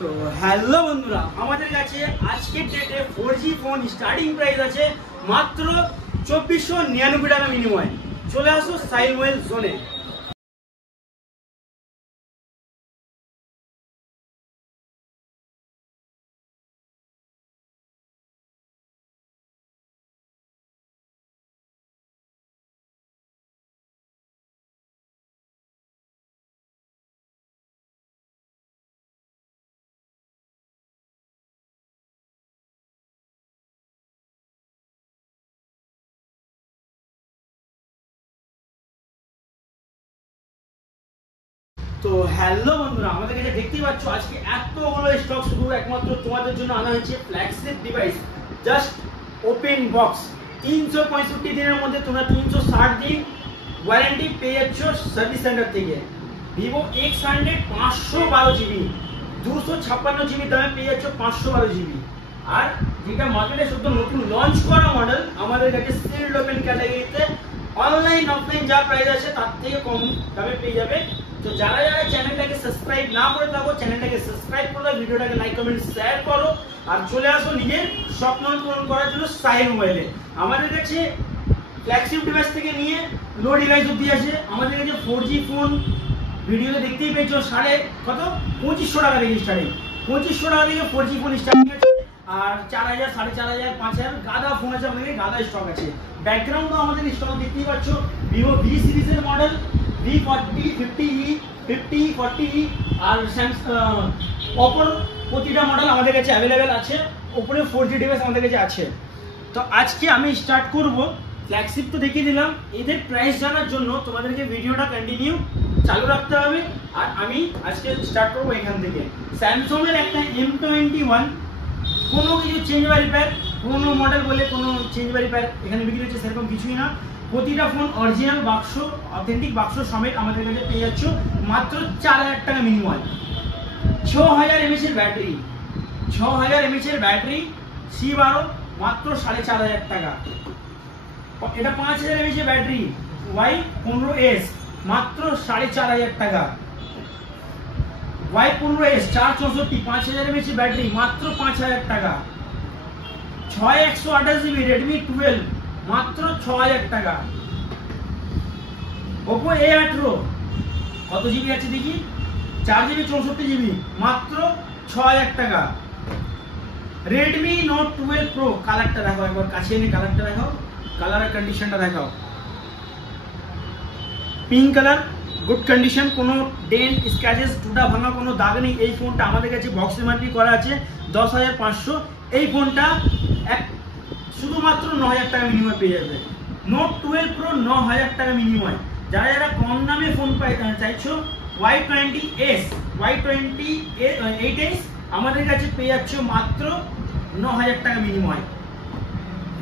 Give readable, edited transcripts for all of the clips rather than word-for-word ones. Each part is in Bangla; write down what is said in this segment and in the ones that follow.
তো হ্যালো বন্ধুরা, আমাদের কাছে আজকের ডেটে 4G ফোন স্টার্টিং প্রাইস আছে মাত্র 2499 টাকা বিনিময়ে। চলে আসো সাইল মোবাইল জোনে। তো হ্যালো বন্ধুরা, আমাদের কাছে দেখতেই পাচ্ছ আজকে এতগুলো স্টক শুধু একমাত্র তোমাদের জন্য আনা হয়েছে flagship device. Just open box 365 দিনের মধ্যে তোমরা 360 দিন ওয়ারেন্টি পেয়ে যাচ্ছ সার্ভিস সেন্টার থেকে। ভিভো X100 512GB 256GB দামে পেয়ে যাচ্ছ 512GB। আর যেটা মার্কেটে শুধু নতুন লঞ্চ করা মডেল, আমাদের কাছে সিলড ওপেন ক্যাটাগরিতে অনলাইন অফলাইন যা প্রাইস আছে তার থেকে কম দামে পেয়ে যাবে। তো যারা যারা চ্যানেলটাকে সাবস্ক্রাইব না করে থাকো, চ্যানেলটাকে সাবস্ক্রাইব করো, ভিডিওটাকে লাইক কমেন্ট শেয়ার করো, আর চলে আসো নিজের স্বপ্ন পূরণ করার জন্য সাইল মোবাইলে। আমাদের কাছে ফ্ল্যাগশিপ ডিভাইস থেকে নিয়ে লো ডিভাইস অব্দি আছে। আমাদের কাছে 4G ফোন ভিডিওতে দেখতেই পেয়েছো সাড়ে কত 2500 টাকা থেকে স্টার্টিং, 2500 টাকা থেকে 4G ফোন স্টার্টিং আছে। আর 4000, 4500, 5000 গাদা ফোন আছে, আমাদের গাদা স্টক আছে। ব্যাকগ্রাউন্ডও আমাদের স্টক দেখতেই পাচ্ছ। ভিভো V সিরিজের মডেল V40, 50E, 50, 40E আর ওপোর প্রতিটা মডেল আমাদের কাছে অ্যাভেলেবেল আছে। ওপরে 4G ডিভাইস আমাদের কাছে আছে। তো আজকে আমি স্টার্ট করব ফ্ল্যাগশিপ তো দেখিয়ে দিলাম। এদের প্রাইস জানার জন্য তোমাদেরকে ভিডিওটা কন্টিনিউ চালু রাখতে হবে। আর আমি আজকে স্টার্ট করবো এখান থেকে। স্যামসাং এর একটা M21, কোনো কিছু চেঞ্জ বা রিপেয়ার, কোনো মডেল বলে কোনো চেঞ্জ বা রিপেয়ার এখানে বিক্রি হচ্ছে সেরকম কিছুই না। প্রতিটা ফোন অরিজিনাল বাক্স, অথেন্টিক বাক্স সমেত আমাদের কাছে পেয়ে যাচ্ছ মাত্র 4000 টাকা মিনিমাম। 6000 mAh এর ব্যাটারি, 6000 mAh এর ব্যাটারি C12 মাত্র 4500 টাকা। এটা 5000 mAh এর ব্যাটারি Y15s মাত্র 4500 টাকা। Y15s 464 5000 mAh ব্যাটারি মাত্র 5000 টাকা। 6128GB Redmi 12 মাত্র 6000 টাকা। Oppo A18 কত জিবি আছে দেখি, 4GB 64GB মাত্র 6000 টাকা। Redmi Note 12 Pro, কালারটা দেখো একবার কাছে এনে, কালারটা দেখাও, কালারের কন্ডিশনটা দেখাও। পিঙ্ক কালার, গুড কন্ডিশন, কোনো ডেন্ট স্ক্র্যাচেস টুটা ভাঙা কোনো দাগ নেই। এই ফোনটা আমাদের কাছে বক্স এমআরপি করা আছে 10500। এই ফোনটা শুধুমাত্র 9000 টাকা মিনিমাম পেয়ে যাবে। নোট 12 Pro 9000 টাকা মিনিমাম। যারা যারা কম দামে ফোন চাইছো, Y20s, Y28s আমাদের কাছে পেয়ে যাচ্ছ মাত্র 9000 টাকা মিনিমাম।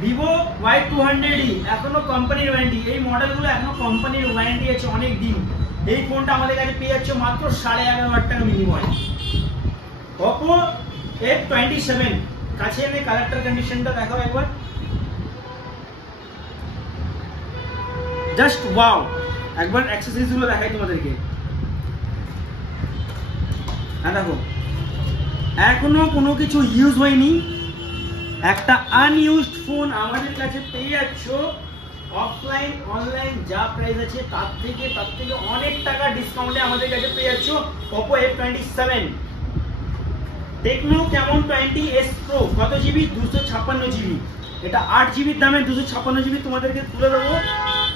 ভিভো Y200E এখনো কোম্পানির ওয়ারেন্টি, এই মডেলগুলো এখনো কোম্পানির ওয়ারেন্টি আছে অনেক দিন। এই ফোনটা আমাদের কাছে পেয়ে যাচ্ছে মাত্র 11,500 টাকা মিনিমাম। Oppo F27 কাছে এনে কালারটার কন্ডিশনটা দেখাও একবার। জাস্ট ওয়াও, একবার অ্যাক্সেসরিজ গুলো দেখাই তোমাদেরকে। হ্যাঁ দেখো, এখনো কোনো কিছু ইউজ হয়নি, একটা আনইউজড ফোন আমাদের কাছে পেয়ে যাচ্ছ। অফলাইন অনলাইন যা প্রাইস আছে তার থেকে অনেক টাকা ডিসকাউন্টে আমাদের কাছে পেয়ে যাচ্ছ Oppo F27। Tecno Camon 20s Pro কত জিবি, 256GB। এটা 8GB দামে 256GB তোমাদেরকে তুলে দেবো।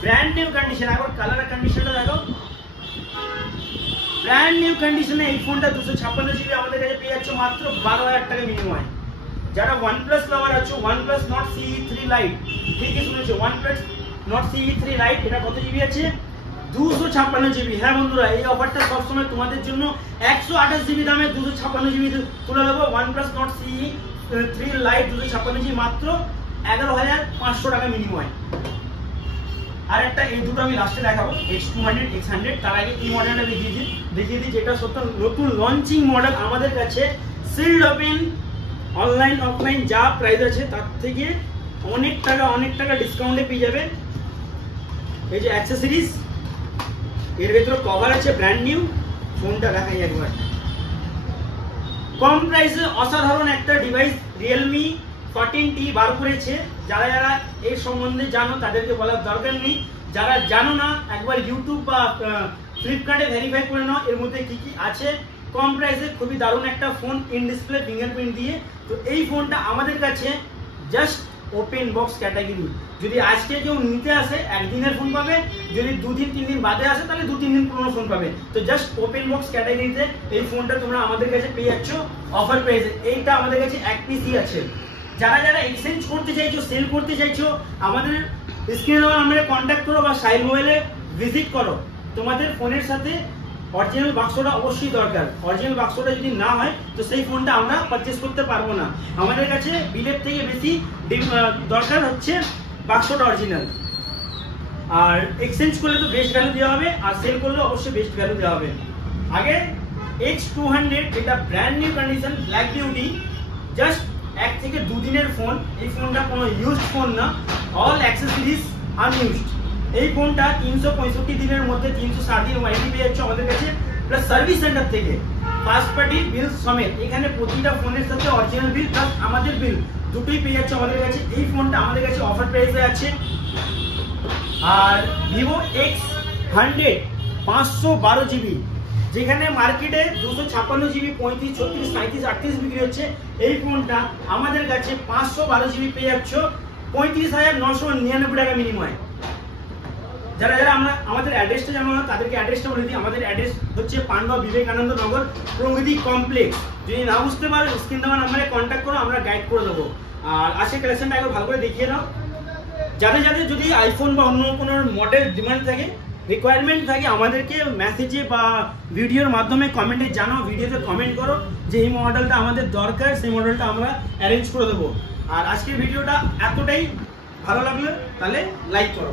ব্র্যান্ড নিউ কন্ডিশন, এখন কালারের কন্ডিশনটা দেখো, ব্র্যান্ড নিউ কন্ডিশনে এই ফোনটা 256GB আমাদের কাছে পেয়ে যাচ্ছ মাত্র 12000 টাকা মিনিমাম। যারা OnePlus লাভার আছো, OnePlus Nord CE3 Lite, ঠিকই শুনেছো, OnePlus Nord CE3 Lite, এটা কত জিবি আছে, 256GB। হ্যাঁ বন্ধুরা, এই অফারটা সবসময় তোমাদের জন্য 128GB দামে 256GB তুলে দেবো। OnePlus Nord CE3 Lite 256GB মাত্র 11500 টাকা মিনিমাম। আর একটা এই দুটো আমি লাস্টে দেখাবো, X200, X100। তার আগে এই মডেলটা দেখিয়ে দিই, যেটা সত্য নতুন লঞ্চিং মডেল আমাদের কাছে। সিলড ওপেন, অনলাইন অফলাইন যা প্রাইস আছে তার থেকে অনেক টাকা ডিসকাউন্টে পেয়ে যাবে। এই যে অ্যাক্সেসরিজ, এর ভেতরে কভার আছে ব্র্যান্ড নিউ। ফোনটা দেখাই একবার, কম প্রাইসে অসাধারণ একটা ডিভাইস রিয়েলমি 14T বার করেছে। যারা যারা এর সম্বন্ধে জানো তাদেরকে বলার দরকার নেই, যারা জানো না একবার ইউটিউব বা ফ্লিপকার্টে ভেরিফাই করে নাও এর মধ্যে কি কি আছে। কম প্রাইসে খুবই দারুণ একটা ফোন, ইন ডিসপ্লে ফিঙ্গারপ্রিন্ট দিয়ে। তো এই ফোনটা আমাদের কাছে জাস্ট ওপেন বক্স ক্যাটাগরি। যদি আজকে কেউ নিতে আসে একদিনের ফোন পাবে, যদি 2-3 দিন বাদে আসে তাহলে 2-3 দিন পুরনো ফোন পাবে। তো জাস্ট ওপেন বক্স ক্যাটাগরিতে এই ফোনটা তোমরা আমাদের কাছে পেয়ে যাচ্ছ অফার প্রাইসে। এইটা আমাদের কাছে এক পিসই আছে। যারা যারা এক্সচেঞ্জ করতে চাইছো, সেল করতে চাইছো, আমাদের স্ক্রিনে দেওয়া নাম্বারে কন্ট্যাক্ট করো বা সাইল মোবাইলে ভিজিট করো। তোমাদের ফোনের সাথে অরিজিনাল বাক্সটা অবশ্যই দরকার। অরিজিনাল বাক্সটা যদি না হয় তো সেই ফোনটা আমরা পারচেস করতে পারবো না। আমাদের কাছে বিলের থেকে বেশি দরকার হচ্ছে বাক্সটা অরিজিনাল। আর এক্সচেঞ্জ করলে তো বেস্ট ভ্যালু দেওয়া হবে, আর সেল করলে অবশ্যই বেস্ট ভ্যালু দেওয়া হবে। আগে X200 যেটা brand new condition black beauty, just 1 থেকে 2 দিনের ফোন। এই ফোনটা কোনো ইউজড ফোন না, অল অ্যাক্সেসরিজ আনইউজড। এই ফোনটা 365 দিনের মধ্যে 360 দিন ওয়ারেন্টি পেয়ে যাচ্ছে আমাদের কাছে, প্লাস সার্ভিস সেন্টার থেকে ফার্স্ট পার্টি বিল সমেত। এখানে প্রতিটা ফোনের সাথে অরিজিনাল বিল প্লাস আমাদের বিল দুটোই পেয়ে যাচ্ছে আমাদের কাছে। এই ফোনটা আমাদের কাছে অফার প্রাইসে আছে। আর ভিভো X100 512 জিবি, যেখানে মার্কেটে 256 জিবি 35, 36, 37, 38 বিক্রি হচ্ছে, এই ফোনটা আমাদের কাছে 512 জিবি পেয়ে যাচ্ছ 35,999 টাকা বিনিময়ে। যারা যারা আমরা আমাদের অ্যাড্রেসটা জানো না তাদেরকে অ্যাড্রেসটা বলে দিই। আমাদের অ্যাড্রেস হচ্ছে পান্ডুয়া বিবেকানন্দ নগর, প্রগতি কমপ্লেক্স। যদি না বুঝতে পারো স্ক্রিন দেওয়া নাম্বারে কন্ট্যাক্ট করো, আমরা গাইড করে দেবো। আর আজকে কালেকশনটা একবার ভালো করে দেখিয়ে দাও। যাদের যাদের যদি আইফোন বা অন্য কোনো মডেল ডিমান্ড থাকে, রিকোয়ারমেন্ট থাকে, আমাদেরকে মেসেজে বা ভিডিওর মাধ্যমে কমেন্টে জানাও। ভিডিওতে কমেন্ট করো যে এই মডেলটা আমাদের দরকার, সেই মডেলটা আমরা অ্যারেঞ্জ করে দেবো। আর আজকের ভিডিওটা এতটাই ভালো লাগলো তাহলে লাইক করো।